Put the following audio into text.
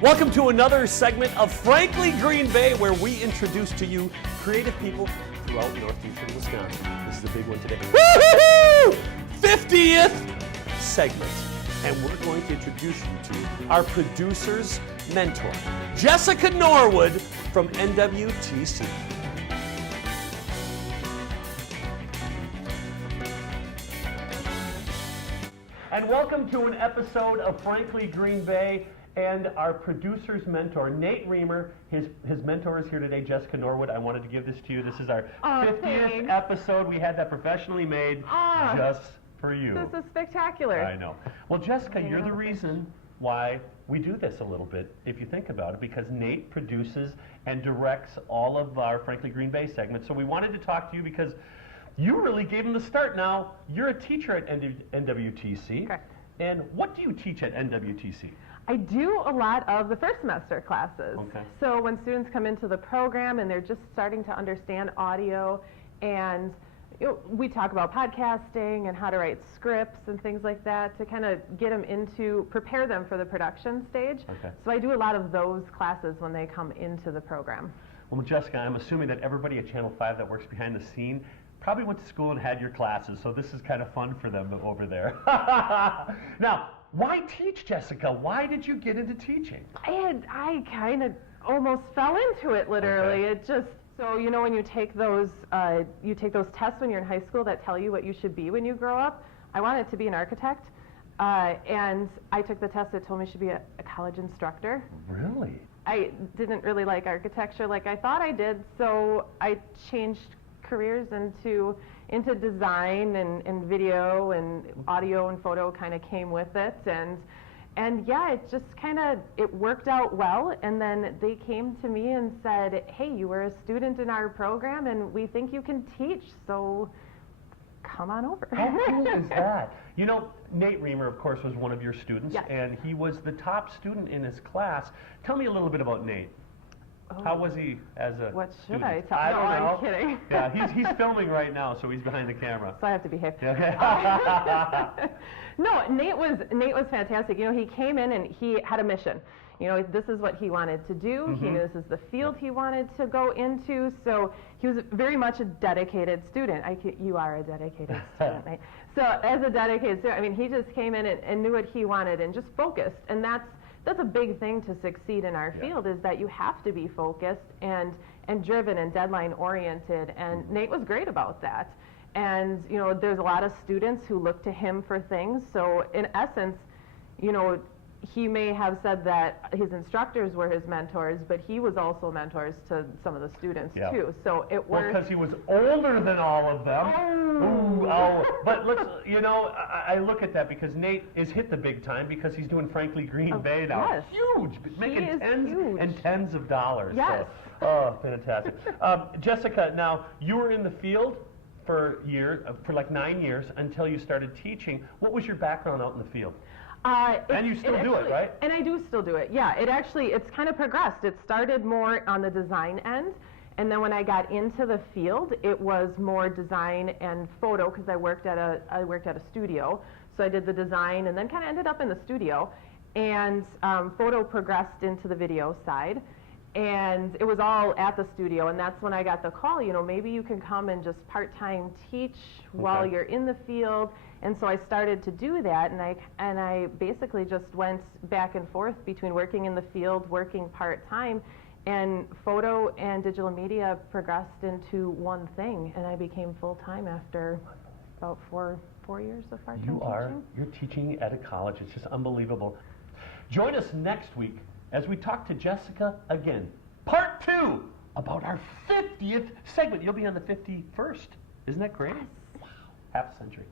Welcome to another segment of Frankly Green Bay, where we introduce to you creative people throughout northeastern Wisconsin. This is the big one today. Woo-hoo-hoo! 50th segment. And we're going to introduce you to our producer's mentor, Jessica Norwood from NWTC. And welcome to an episode of Frankly Green Bay and our producer's mentor, Nate Reamer. His mentor is here today, Jessica Norwood. I wanted to give this to you. This is our 50th thanks. episode. We had that professionally made just for you. This is spectacular. I know. Well, Jessica, you're the reason why we do this a little bit, if you think about it, because Nate produces and directs all of our Frankly Green Bay segments. So we wanted to talk to you because you really gave him the start. Now, you're a teacher at NWTC. Correct. And what do you teach at NWTC? I do a lot of the first semester classes. Okay. So when students come into the program and they're just starting to understand audio, and we talk about podcasting and how to write scripts and things like that to kind of get them prepare them for the production stage. Okay. So I do a lot of those classes when they come into the program. Well, Jessica, I'm assuming that everybody at Channel 5 that works behind the scene probably went to school and had your classes, so this is kind of fun for them over there. Now, why teach, Jessica? Why did you get into teaching? I kind of almost fell into it, literally. Okay. It just, so when you take those tests when you're in high school that tell you what you should be when you grow up. I wanted to be an architect, and I took the test that told me I should be a college instructor. Really? I didn't really like architecture like I thought I did, so I changed careers into design, and video and audio and photo kind of came with it, and yeah, it just it worked out well. And then they came to me and said, hey, you were a student in our program and we think you can teach, so come on over. How cool is that? Nate Reamer, of course, was one of your students. Yes. And he was the top student in his class. Tell me a little bit about Nate. How was he as a What should student? I tell? I No, don't know. I'm kidding. Yeah, he's filming right now, so he's behind the camera. So I have to behave. Okay. No, Nate was fantastic. He came in and he had a mission. This is what he wanted to do. He knew this is the field he wanted to go into. So he was very much a dedicated student. You are a dedicated student, right? So as a dedicated student, he just came in and knew what he wanted and just focused. And that's a big thing to succeed in our field, is that you have to be focused and driven and deadline oriented. And Nate was great about that. And there's a lot of students who look to him for things. So in essence, he may have said that his instructors were his mentors, but he was also mentors to some of the students too. So it worked. Well, because he was older than all of them. But let's, I look at that because Nate is hit the big time because he's doing Frankly Green Bay now. Yes. Huge, making tens and tens of dollars. Yes. So, fantastic. Jessica, now you were in the field for like 9 years until you started teaching. What was your background out in the field? And you still do it, right? And I do still do it, yeah. It's kind of progressed. It started more on the design end, and then when I got into the field, it was more design and photo, because I worked at a studio. So I did the design and then kind of ended up in the studio, and photo progressed into the video side. And it was all at the studio, and that's when I got the call, maybe you can come and just part-time teach while you're in the field. And so I started to do that, and I basically just went back and forth between working in the field, working part-time, and photo and digital media progressed into one thing, and I became full-time after about four years of part-time teaching. You're teaching at a college. It's just unbelievable. Join us next week as we talk to Jessica again. Part 2 about our 50th segment. You'll be on the 51st. Isn't that great? Yes. Wow. Half a century.